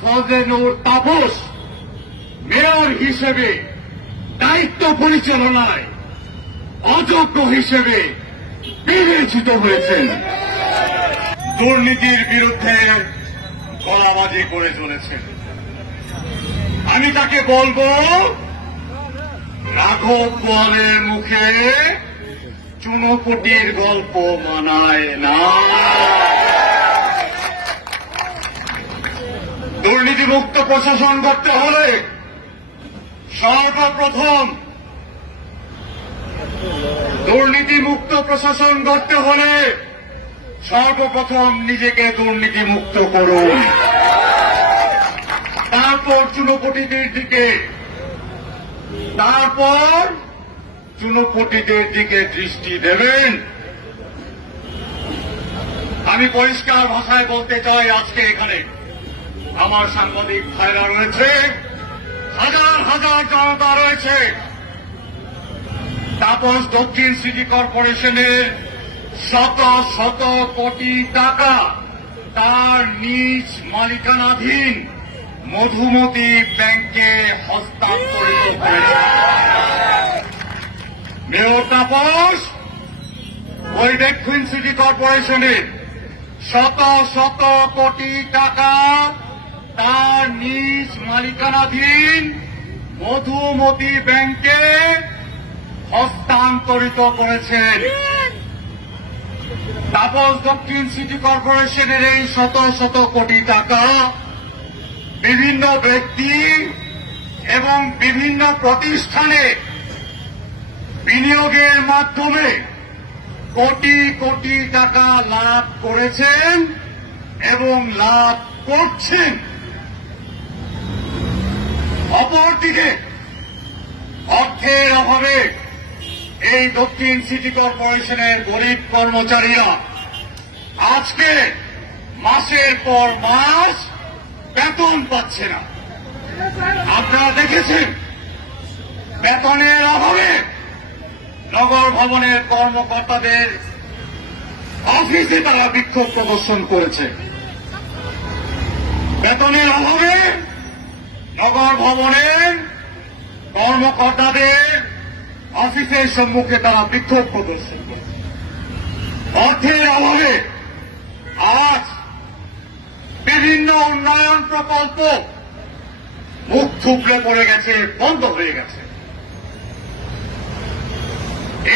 Fazle Tapas mayor হিসেবে দায়িত্ব পরিচালনায় অযোগ্য হিসেবে বিবেচিত হয়েছেন। দুর্নীতির বিরুদ্ধে গলাবাজি করে চলেছেন। আমি তাকে বলবো, রাঘব বোয়ালের মুখে চুনোপুটির গল্প মানায় না। দুর্নীতিমুক্ত প্রশাসন করতে হলে সর্বপ্রথম নিজেকে দুর্নীতিমুক্ত করুন, তারপর চুনোপুটিদের দিকে দৃষ্টি দেবেন। আমি পরিষ্কার ভাষায় বলতে চাই, আজকে এখানে আমার সাংবাদিক ভাইরা রয়েছে, হাজার হাজার জনতা রয়েছে। তাপস দক্ষিণ সিটি কর্পোরেশনের শত শত কোটি টাকা তার নিজ মালিকানাধীন মধুমতি ব্যাংকে হস্তান্তরিত করেছে। মেয়র তাপস ওই দক্ষিণ সিটি কর্পোরেশনের শত শত কোটি টাকা তার নিজ মালিকানাধীন মধুমতি ব্যাংকে হস্তান্তরিত করেছেন। তাপস দক্ষিণ সিটি কর্পোরেশনের এই শত শত কোটি টাকা বিভিন্ন ব্যক্তি এবং বিভিন্ন প্রতিষ্ঠানে বিনিয়োগের মাধ্যমে কোটি কোটি টাকা লাভ করেছেন এবং লাভ করছেন। অপরদিকে অর্থের অভাবে এই দক্ষিণ সিটি কর্পোরেশনের গরিব কর্মচারীরা আজকে মাসের পর মাস বেতন পাচ্ছে না। আপনারা দেখেছেন, বেতনের অভাবে নগর ভবনের কর্মকর্তাদের অফিসে তারা বিক্ষোভ প্রদর্শন করেছে। বেতনের অভাবে নগর ভবনের কর্মকর্তাদের অফিসের সম্মুখে তারা বিক্ষোভ প্রদর্শন করেছে। অর্থের অভাবে আজ বিভিন্ন উন্নয়ন প্রকল্প মুখ থুবড়ে পড়ে গেছে, বন্ধ হয়ে গেছে।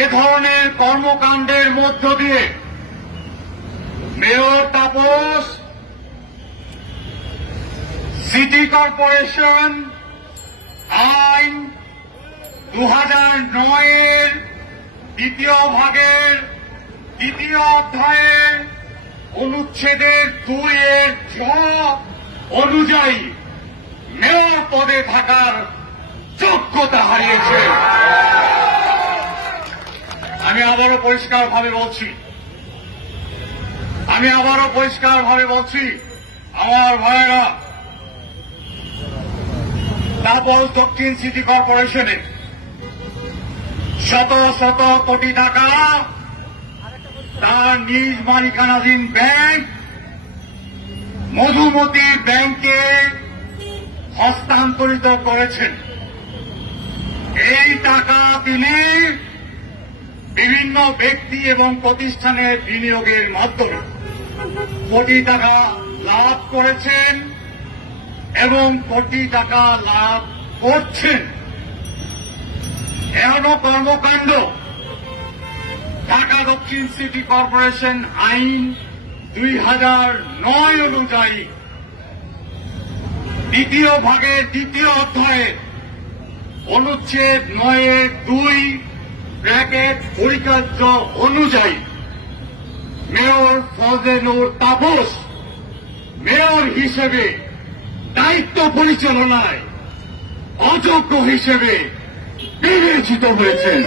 এ ধরনের কর্মকাণ্ডের মধ্য দিয়ে মেয়র তাপস সিটি কর্পোরেশন আইন 2009-এর দ্বিতীয় ভাগের দ্বিতীয় অধ্যায়ের অনুচ্ছেদের 2-এর জ অনুযায়ী মেয়র পদে থাকার যোগ্যতা হারিয়েছে। আমি আবারও পরিষ্কারভাবে বলছি, আমার ভাইয়েরা, তাপস দক্ষিণ সিটি কর্পোরেশনে শত শত কোটি টাকা তার নিজ মালিকানাধীন ব্যাংক মধুমতি ব্যাংকে হস্তান্তরিত করেছেন। এই টাকা তিনি বিভিন্ন ব্যক্তি এবং প্রতিষ্ঠানের বিনিয়োগের মাধ্যমে কোটি টাকা লাভ করেছেন এবং কোটি টাকা লাভ করছেন। এমন কর্মকাণ্ড ঢাকা দক্ষিণ সিটি কর্পোরেশন আইন 2009 অনুযায়ী দ্বিতীয় ভাগের দ্বিতীয় অধ্যায়ে অনুচ্ছেদ 9-এর 2 ব্র্যাকেট পরিকার্য অনুযায়ী মেয়র ফজলে তাপস মেয়র হিসেবে দায়িত্ব পরিচালনায় অযোগ্য হিসেবে বিবেচিত হয়েছেন।